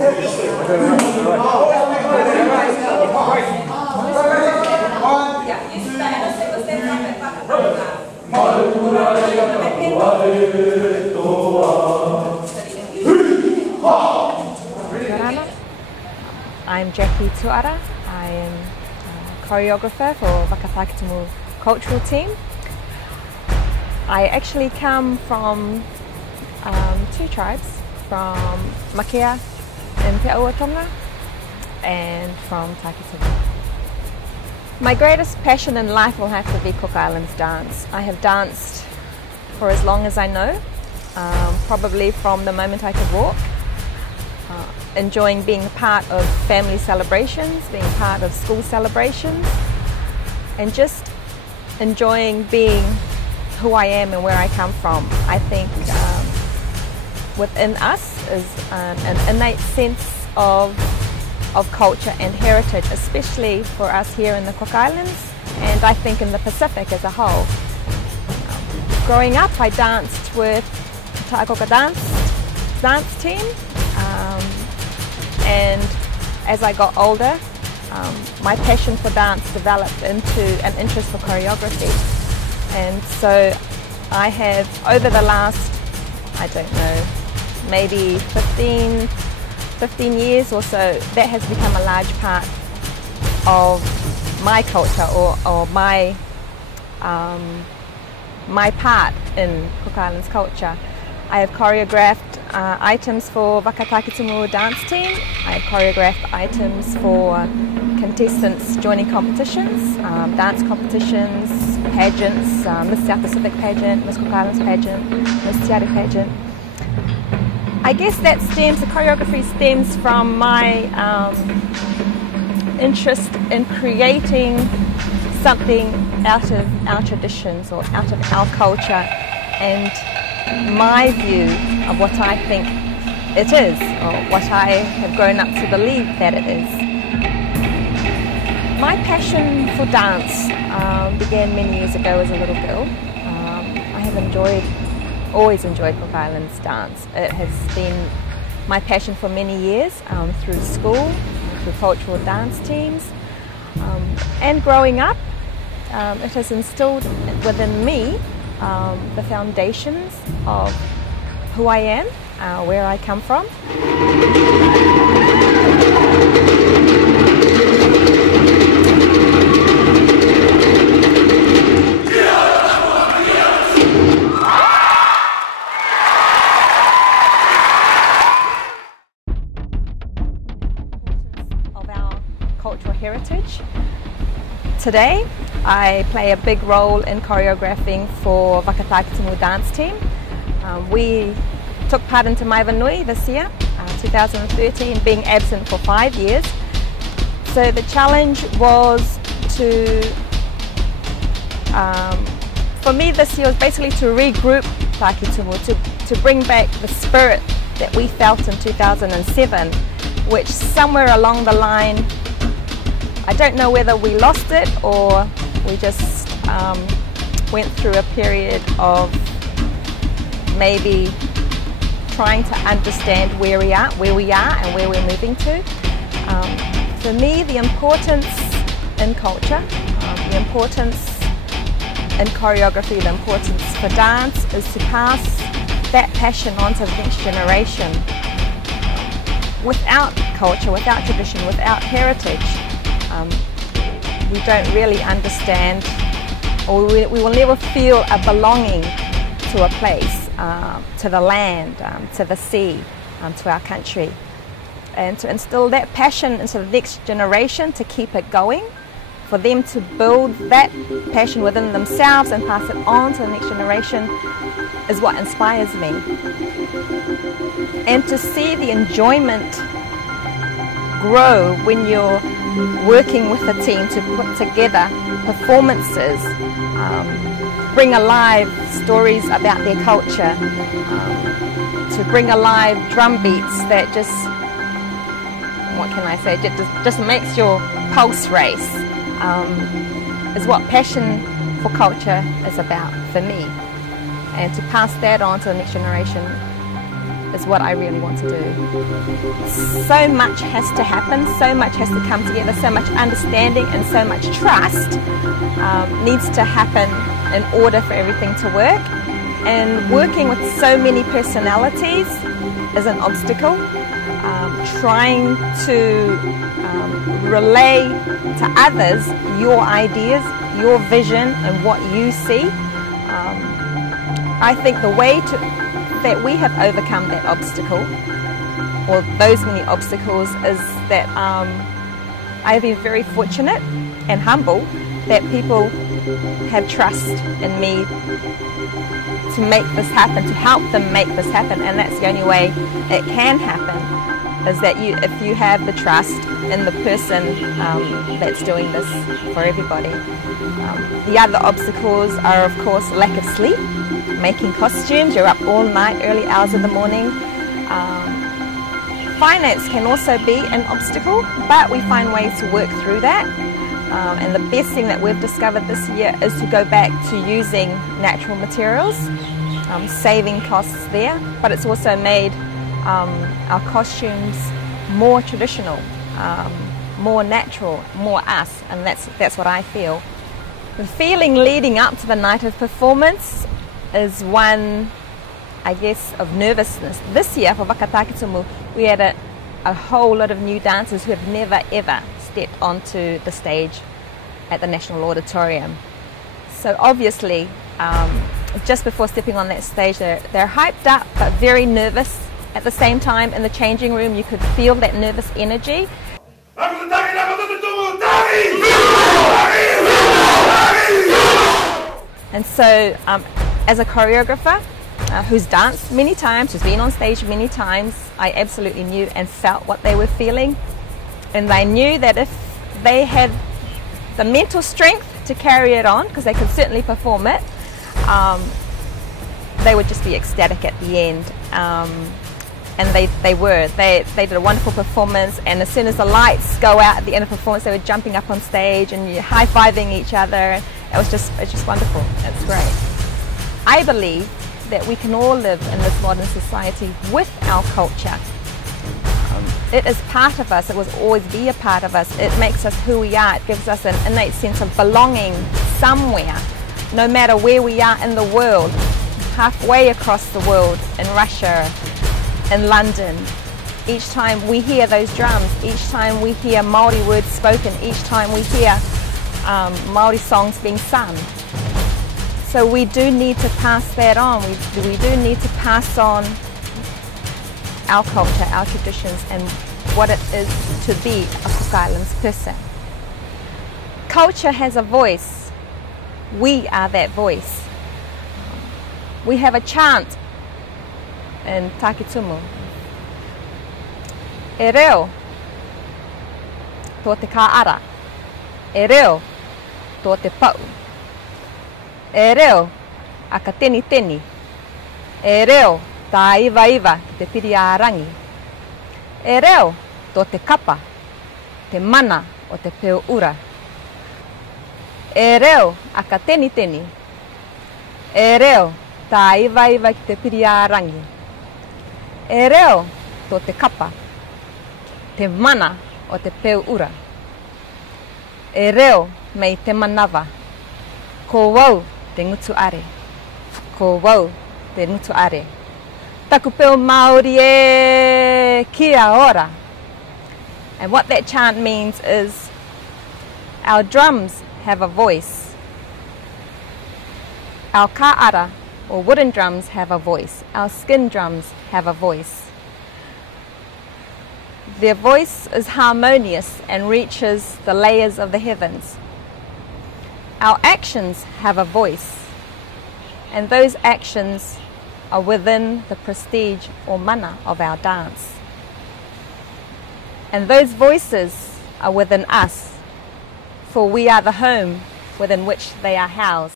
I'm Jackie Tuara. I am a choreographer for Whakatakitamo cultural team. I actually come from two tribes, from Makea in Te Auatonga and from Takitimu. My greatest passion in life will have to be Cook Islands dance. I have danced for as long as I know, probably from the moment I could walk. Enjoying being part of family celebrations, being part of school celebrations, and just enjoying being who I am and where I come from. I think within us is an innate sense of culture and heritage, especially for us here in the Cook Islands, and I think in the Pacific as a whole. Growing up, I danced with the Ta'akoka dance team. And as I got older, my passion for dance developed into an interest for choreography. And so I have, over the last, I don't know, maybe 15 years or so, that has become a large part of my culture or my part in Cook Islands culture. I have choreographed items for Whakatakitamo dance team. I have choreographed items for contestants joining competitions, dance competitions, pageants, Miss South Pacific pageant, Miss Cook Islands pageant, Miss Tiare pageant. I guess the choreography stems from my interest in creating something out of our traditions or out of our culture and my view of what I think it is, or what I have grown up to believe that it is. My passion for dance began many years ago as a little girl. I have always enjoyed Cook Islands dance. It has been my passion for many years through school, through cultural dance teams, and growing up, it has instilled within me the foundations of who I am, where I come from. Of our cultural heritage. Today, I play a big role in choreographing for Whakatakitamo dance team. We took part in Te Maiwanui this year, 2013, being absent for 5 years. So the challenge was for me this year was basically to regroup Takitimu, to bring back the spirit that we felt in 2007, which somewhere along the line, I don't know whether we lost it or we just went through a period of maybe trying to understand where we are and where we're moving to. For me, the importance in culture, the importance in choreography, the importance for dance is to pass that passion on to the next generation. Without culture, without tradition, without heritage, we don't really understand, or we will never feel a belonging to a place, to the land, to the sea, to our country. And to instill that passion into the next generation, to keep it going, for them to build that passion within themselves and pass it on to the next generation is what inspires me. And to see the enjoyment grow when you're working with a team to put together performances, bring alive stories about their culture, to bring alive drum beats that just, what can I say, just makes your pulse race, is what passion for culture is about for me. And to pass that on to the next generation is what I really want to do. So much has to happen, so much has to come together, so much understanding and so much trust needs to happen in order for everything to work. And working with so many personalities is an obstacle. Trying to relay to others your ideas, your vision and what you see. I think the way that we have overcome that obstacle, or those many obstacles, is that I have been very fortunate and humble that people have trust in me to make this happen, to help them make this happen, and that's the only way it can happen, is that if you have the trust in the person that's doing this for everybody. The other obstacles are, of course, lack of sleep, making costumes, you're up all night, early hours of the morning. Finance can also be an obstacle, but we find ways to work through that. And the best thing that we've discovered this year is to go back to using natural materials, saving costs there, but it's also made our costumes more traditional, more natural, more us, and that's what I feel. The feeling leading up to the night of performance is one, I guess, of nervousness. This year for Waka Takitumu, we had a whole lot of new dancers who have never ever stepped onto the stage at the National Auditorium. So obviously, just before stepping on that stage, they're hyped up but very nervous. At the same time, in the changing room, you could feel that nervous energy. And so, as a choreographer who's danced many times, who's been on stage many times, I absolutely knew and felt what they were feeling. And I knew that if they had the mental strength to carry it on, because they could certainly perform it, they would just be ecstatic at the end. And they were. They did a wonderful performance, and as soon as the lights go out at the end of the performance, they were jumping up on stage and high-fiving each other. It's just wonderful. It's great. I believe that we can all live in this modern society with our culture. It is part of us. It will always be a part of us. It makes us who we are. It gives us an innate sense of belonging somewhere, no matter where we are in the world, halfway across the world, in Russia, in London. Each time we hear those drums, each time we hear Māori words spoken, each time we hear Māori songs being sung. So we do need to pass that on. We do need to pass on our culture, our traditions, and what it is to be a Cook Islands person. Culture has a voice. We are that voice. We have a chant in Takitumu. E reo tō te kāara. E reo tō te pau. E reo a ka teni teni. E reo tā iwa iwa ki te piri ārangi. E reo tō te kapa, te mana o te peo ura. E reo a ka teni teni. E reo tā iwa iwa ki te piri ārangi. E reo tō te kapa, te mana o te peo ura. E reo mei te manawa. Ko wau te ngutu are. Ko wau te ngutu are. Taku peo Māori e kia ora. And what that chant means is our drums have a voice. Our kāara, or wooden drums, have a voice. Our skin drums have a voice. Their voice is harmonious and reaches the layers of the heavens. Our actions have a voice, and those actions are within the prestige or mana of our dance. And those voices are within us, for we are the home within which they are housed.